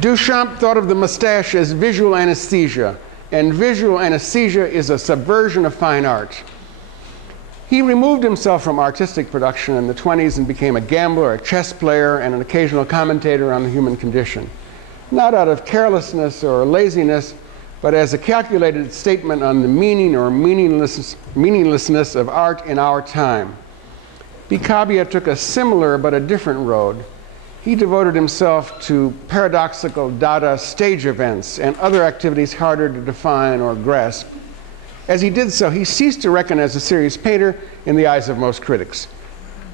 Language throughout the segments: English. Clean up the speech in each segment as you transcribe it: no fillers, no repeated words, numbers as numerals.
Duchamp thought of the mustache as visual anesthesia, and visual anesthesia is a subversion of fine art. He removed himself from artistic production in the 20s and became a gambler, a chess player, and an occasional commentator on the human condition. Not out of carelessness or laziness, but as a calculated statement on the meaning or meaninglessness of art in our time. Picabia took a similar but a different road. He devoted himself to paradoxical Dada stage events and other activities harder to define or grasp. As he did so, he ceased to reckon as a serious painter in the eyes of most critics.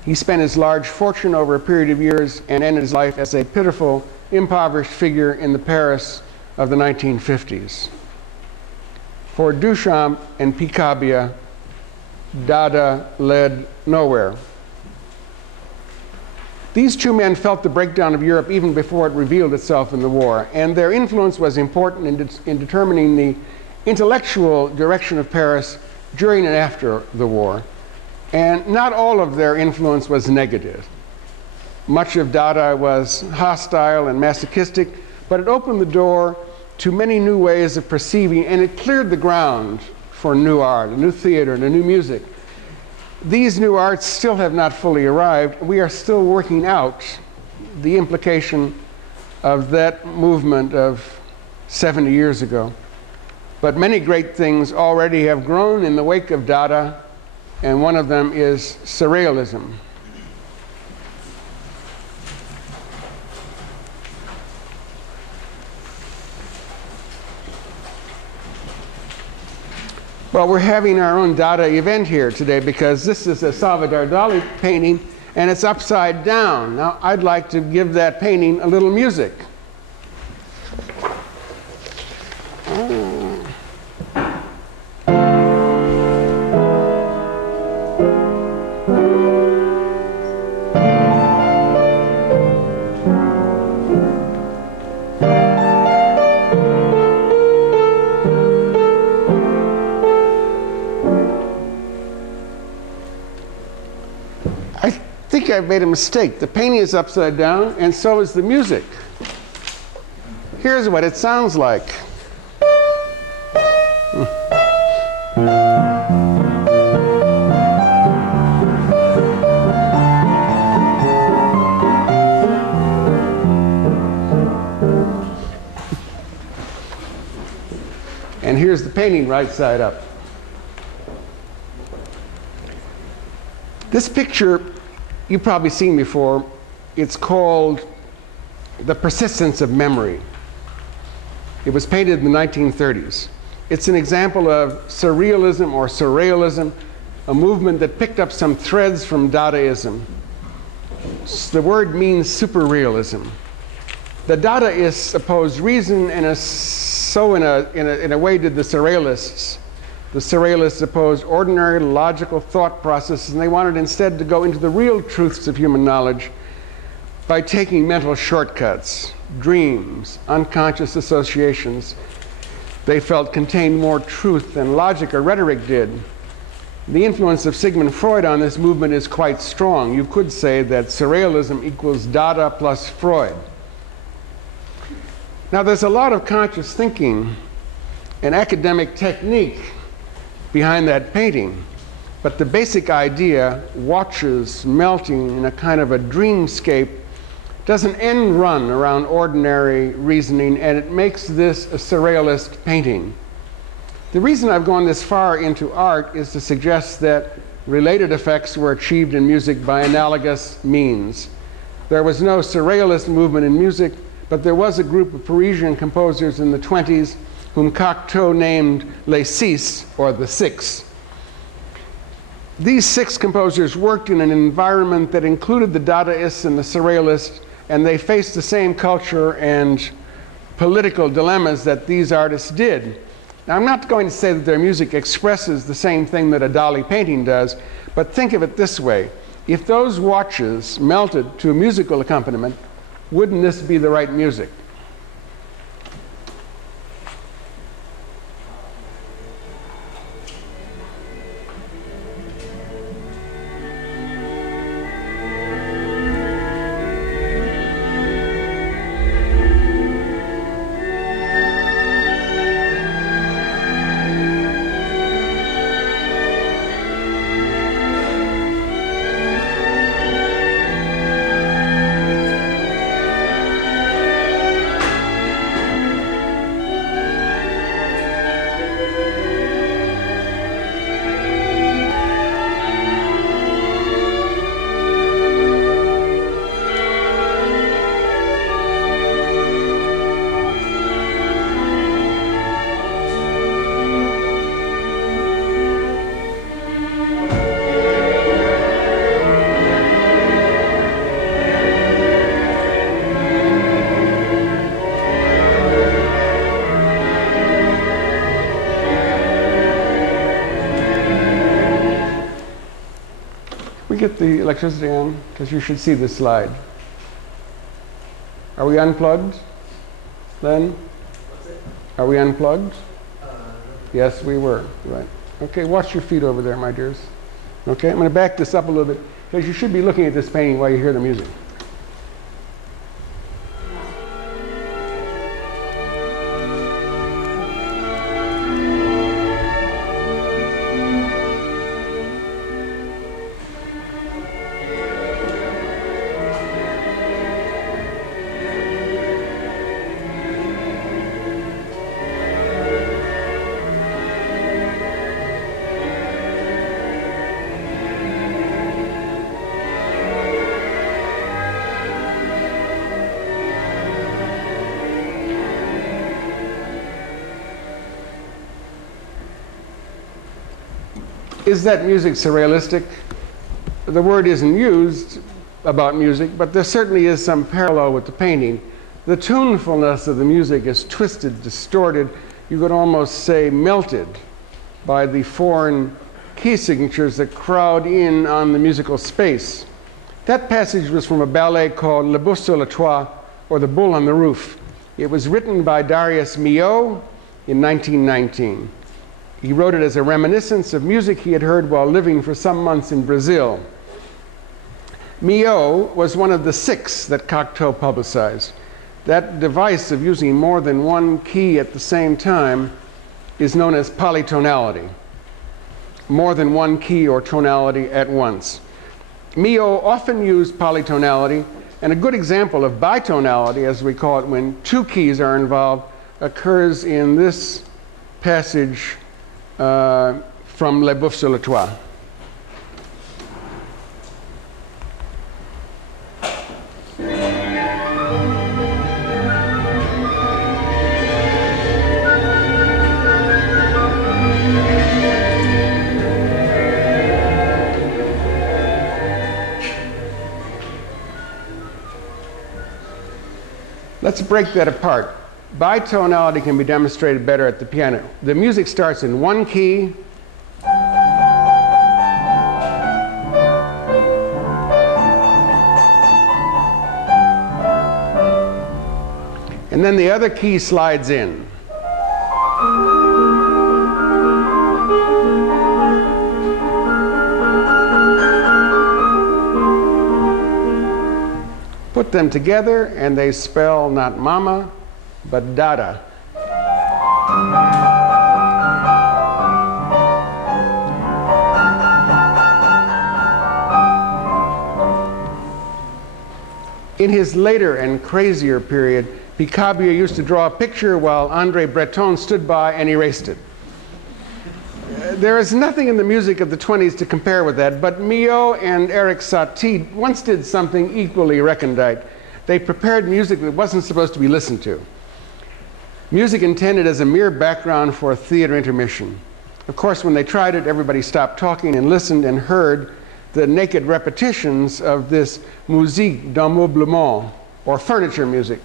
He spent his large fortune over a period of years and ended his life as a pitiful, impoverished figure in the Paris of the 1950s. For Duchamp and Picabia, Dada led nowhere. These two men felt the breakdown of Europe even before it revealed itself in the war, and their influence was important in determining the intellectual direction of Paris during and after the war. And not all of their influence was negative. Much of Dada was hostile and masochistic, but it opened the door to many new ways of perceiving, and it cleared the ground for new art, a new theater, and a new music. These new arts still have not fully arrived. We are still working out the implication of that movement of 70 years ago. But many great things already have grown in the wake of Dada, and one of them is Surrealism. Well, we're having our own Dada event here today because this is a Salvador Dali painting and it's upside down. Now, I'd like to give that painting a little music. I think I've made a mistake. The painting is upside down, and so is the music. Here's what it sounds like. And here's the painting right side up. This picture you've probably seen before. It's called The Persistence of Memory. It was painted in the 1930s. It's an example of surrealism or surrealism, a movement that picked up some threads from Dadaism. The word means superrealism. The Dadaists opposed reason, and so in a way did the Surrealists. The Surrealists opposed ordinary logical thought processes, and they wanted instead to go into the real truths of human knowledge by taking mental shortcuts, dreams, unconscious associations they felt contained more truth than logic or rhetoric did. The influence of Sigmund Freud on this movement is quite strong. You could say that Surrealism equals Dada plus Freud. Now, there's a lot of conscious thinking and academic technique behind that painting, but the basic idea, watches melting in a kind of a dreamscape, does an end run around ordinary reasoning, and it makes this a surrealist painting. The reason I've gone this far into art is to suggest that related effects were achieved in music by analogous means. There was no surrealist movement in music, but there was a group of Parisian composers in the 20s whom Cocteau named Les Six, or the Six. These six composers worked in an environment that included the Dadaists and the Surrealists, and they faced the same culture and political dilemmas that these artists did. Now, I'm not going to say that their music expresses the same thing that a Dali painting does, but think of it this way. If those watches melted to a musical accompaniment, wouldn't this be the right music? keep the electricity on? Because you should see this slide. Are we unplugged, Len? Are we unplugged? Yes, we were. Right. Okay, wash your feet over there, my dears. Okay, I'm going to back this up a little bit, because you should be looking at this painting while you hear the music. Is that music surrealistic? The word isn't used about music, but there certainly is some parallel with the painting. The tunefulness of the music is twisted, distorted, you could almost say melted by the foreign key signatures that crowd in on the musical space. That passage was from a ballet called Le Bœuf sur le Toit, or The Bull on the Roof. It was written by Darius Milhaud in 1919. He wrote it as a reminiscence of music he had heard while living for some months in Brazil. Milhaud was one of the 6 that Cocteau publicized. That device of using more than one key at the same time is known as polytonality. More than one key or tonality at once. Milhaud often used polytonality, and a good example of bitonality, as we call it, when 2 keys are involved, occurs in this passage from Le Bœuf sur le Toit. Let's break that apart. Bitonality can be demonstrated better at the piano. The music starts in one key, and then the other key slides in. Put them together and they spell not mama, but dada. In his later and crazier period, Picabia used to draw a picture while André Breton stood by and erased it. There is nothing in the music of the 20s to compare with that, but Milhaud and Erik Satie once did something equally recondite. They prepared music that wasn't supposed to be listened to. Music intended as a mere background for a theater intermission. Of course, when they tried it, everybody stopped talking and listened and heard the naked repetitions of this musique d'ameublement, or furniture music.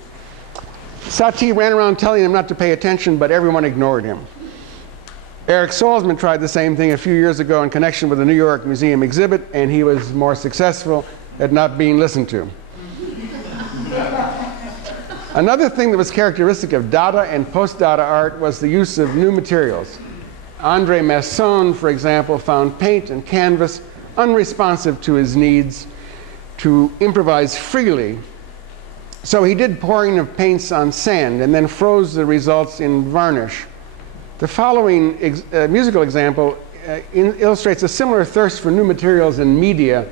Satie ran around telling them not to pay attention, but everyone ignored him. Eric Salzman tried the same thing a few years ago in connection with the New York Museum exhibit, and he was more successful at not being listened to. Another thing that was characteristic of Dada and post-Dada art was the use of new materials. André Masson, for example, found paint and canvas unresponsive to his needs to improvise freely. So he did pouring of paints on sand and then froze the results in varnish. The following musical example illustrates a similar thirst for new materials and media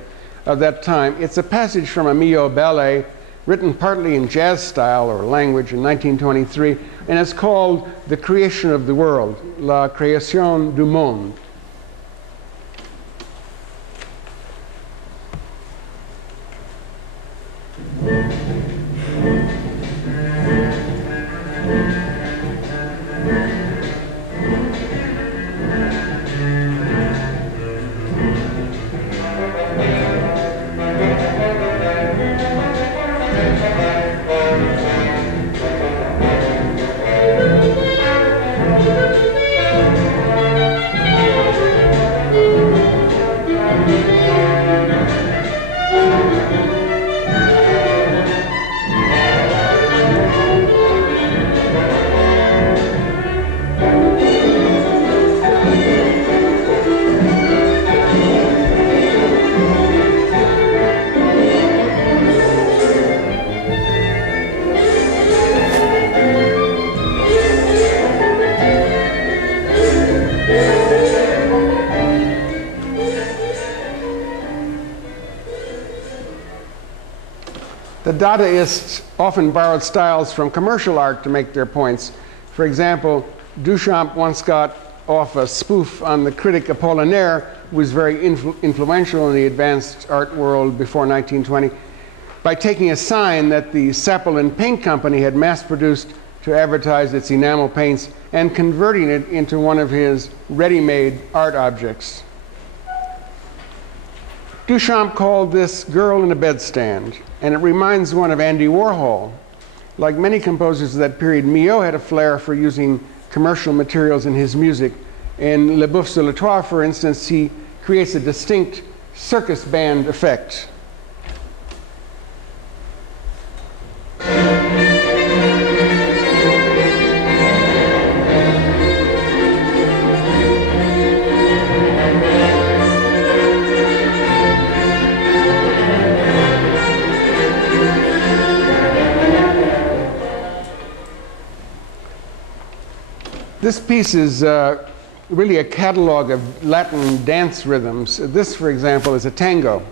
of that time. It's a passage from a Milhaud ballet written partly in jazz style or language in 1923, and it's called The Creation of the World, La Création du Monde. The Dadaists often borrowed styles from commercial art to make their points. For example, Duchamp once got off a spoof on the critic Apollinaire, who was very influential in the advanced art world before 1920, by taking a sign that the Sapelin Paint Company had mass-produced to advertise its enamel paints and converting it into one of his ready-made art objects. Duchamp called this Girl in a Bedstand, and it reminds one of Andy Warhol. Like many composers of that period, Milhaud had a flair for using commercial materials in his music. In Le Boeuf sur le Toit, for instance, he creates a distinct circus band effect. This piece is really a catalog of Latin dance rhythms. This, for example, is a tango.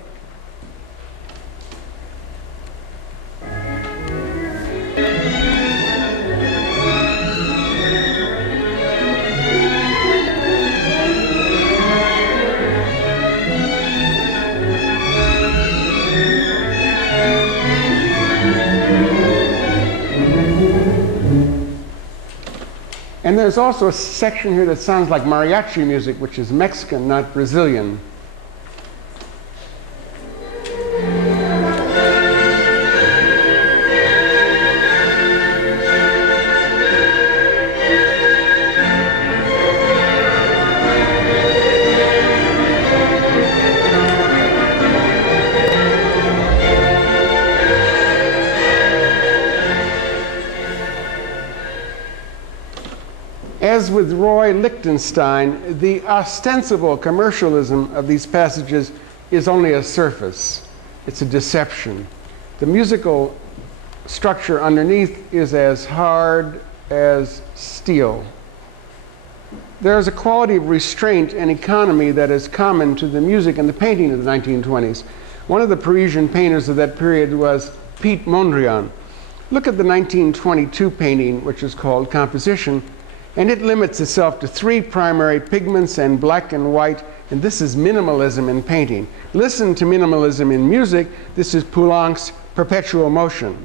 And there's also a section here that sounds like mariachi music, which is Mexican, not Brazilian. As with Roy Lichtenstein, the ostensible commercialism of these passages is only a surface. It's a deception. The musical structure underneath is as hard as steel. There is a quality of restraint and economy that is common to the music and the painting of the 1920s. One of the Parisian painters of that period was Piet Mondrian. Look at the 1922 painting, which is called Composition, and it limits itself to 3 primary pigments and black and white, and this is minimalism in painting. Listen to minimalism in music. This is Poulenc's Perpetual Motion.